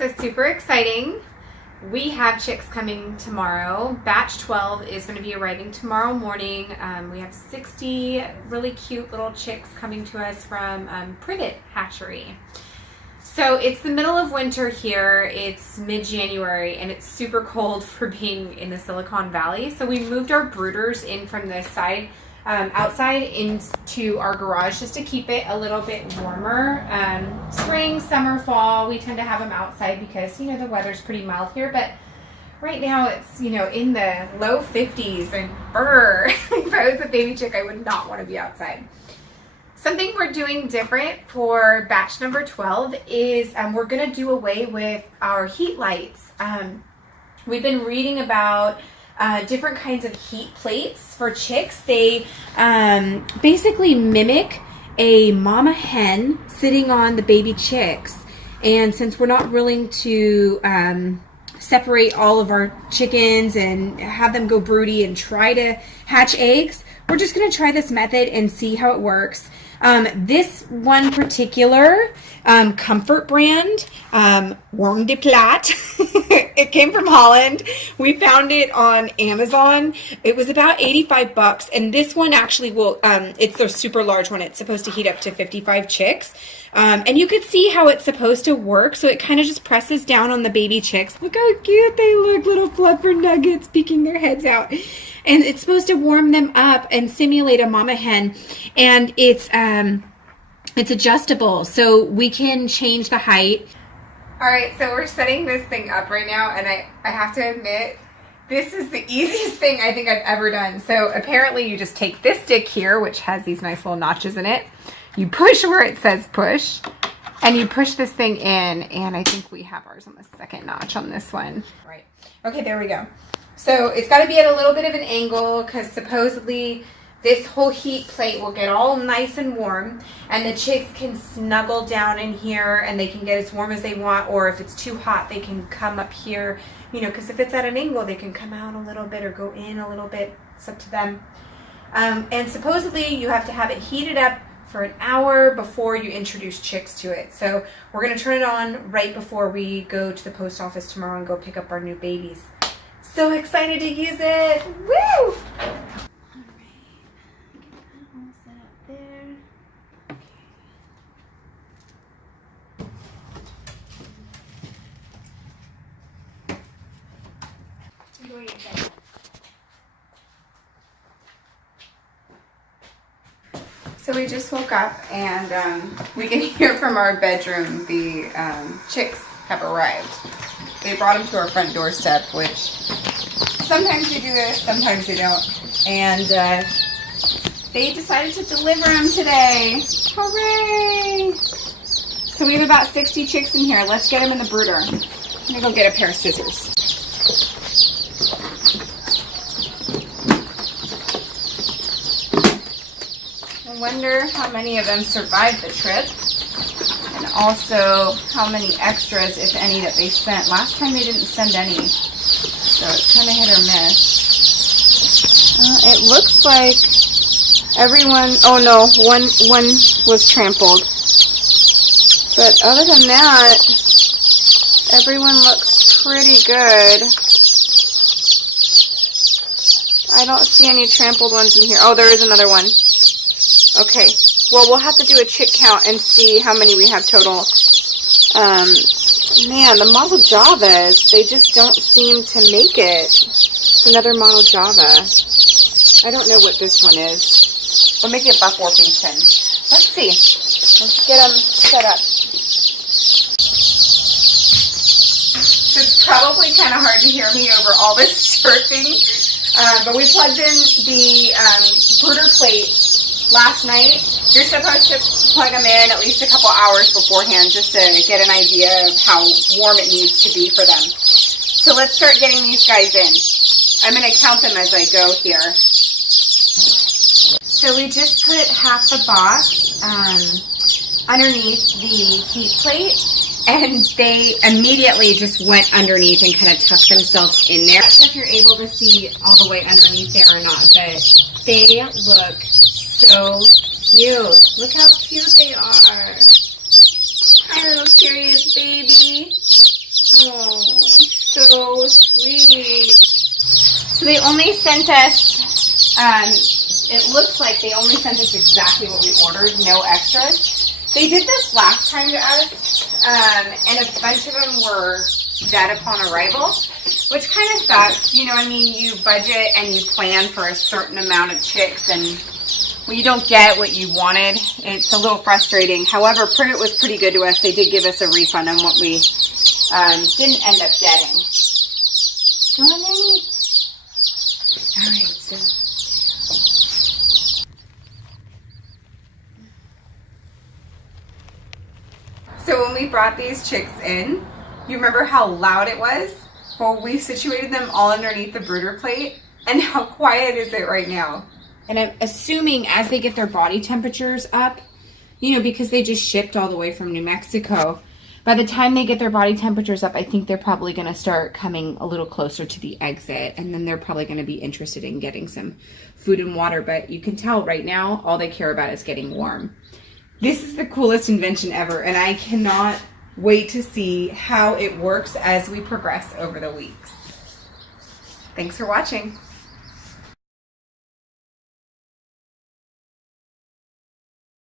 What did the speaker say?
So super exciting. We have chicks coming tomorrow. Batch 12 is going to be arriving tomorrow morning. We have 60 really cute little chicks coming to us from Privet Hatchery. So it's the middle of winter here. It's mid-January and it's super cold for being in the Silicon Valley. So we moved our brooders in from the side outside into our garage just to keep it a little bit warmer. Spring, summer, fall, we tend to have them outside because, you know, the weather's pretty mild here, but right now it's, you know, in the low 50s and if I was a baby chick, I would not want to be outside. Something we're doing different for batch number 12 is we're going to do away with our heat lights. We've been reading about different kinds of heat plates for chicks. They basically mimic a mama hen sitting on the baby chicks. And since we're not willing to separate all of our chickens and have them go broody and try to hatch eggs, we're just going to try this method and see how it works. This one particular comfort brand, Warm de Plat, it came from Holland. We found it on Amazon. It was about $85, and this one actually will, it's the super large one. It's supposed to heat up to 55 chicks. And you could see how it's supposed to work. So it kind of just presses down on the baby chicks. Look how cute they look, little fluffer nuggets peeking their heads out. And it's supposed to warm them up and simulate a mama hen. And it's adjustable, so we can change the height. All right, so we're setting this thing up right now, and I have to admit, this is the easiest thing I think I've ever done. So apparently you just take this stick here, which has these nice little notches in it. You push where it says push, and you push this thing in, and I think we have ours on the second notch on this one. Right. Okay, there we go. So it's got to be at a little bit of an angle because supposedly this whole heat plate will get all nice and warm, and the chicks can snuggle down in here and they can get as warm as they want, or if it's too hot, they can come up here, you know, because if it's at an angle, they can come out a little bit or go in a little bit. It's up to them. And supposedly you have to have it heated up for an hour before you introduce chicks to it. So we're going to turn it on right before we go to the post office tomorrow and go pick up our new babies. So excited to use it! Woo! So we just woke up and we can hear from our bedroom the chicks have arrived. They brought them to our front doorstep, which sometimes they do this, sometimes they don't. And they decided to deliver them today. Hooray! So we have about 60 chicks in here. Let's get them in the brooder. I'm gonna go get a pair of scissors. I wonder how many of them survived the trip, and also how many extras, if any, that they sent. Last time they didn't send any, so it's kind of hit or miss. It looks like everyone, oh no, one was trampled. But other than that, everyone looks pretty good. I don't see any trampled ones in here. Oh, there is another one. Okay, well, we'll have to do a chick count and see how many we have total. Man, the model Javas, they just don't seem to make it. It's another model Java. I don't know what this one is. We'll make it Buck Orpington. Let's see. Let's get them set up. It's probably kind of hard to hear me over all this chirping, but we plugged in the brooder plate last night. You're supposed to plug them in at least a couple hours beforehand just to get an idea of how warm it needs to be for them. So let's start getting these guys in. I'm going to count them as I go here. So we just put half the box underneath the heat plate, and they immediately just went underneath and kind of tucked themselves in there. I'm not sure if you're able to see all the way underneath there or not, but they look so cute. Look how cute they are. Hi, little curious baby. they only sent us, it looks like they only sent us exactly what we ordered, no extras. They did this last time to us, and a bunch of them were dead upon arrival, which kind of sucks. You know, I mean, you budget and you plan for a certain amount of chicks, and when you don't get what you wanted, it's a little frustrating. However, Privet was pretty good to us. They did give us a refund on what we didn't end up getting. Go on, Nanny. All right, so. So when we brought these chicks in, you remember how loud it was? Well, we situated them all underneath the brooder plate, and how quiet is it right now? And I'm assuming as they get their body temperatures up, you know, because they just shipped all the way from New Mexico, by the time they get their body temperatures up, I think they're probably going to start coming a little closer to the exit, and then they're probably going to be interested in getting some food and water. But you can tell right now, all they care about is getting warm. This is the coolest invention ever, and I cannot wait to see how it works as we progress over the weeks. Thanks for watching.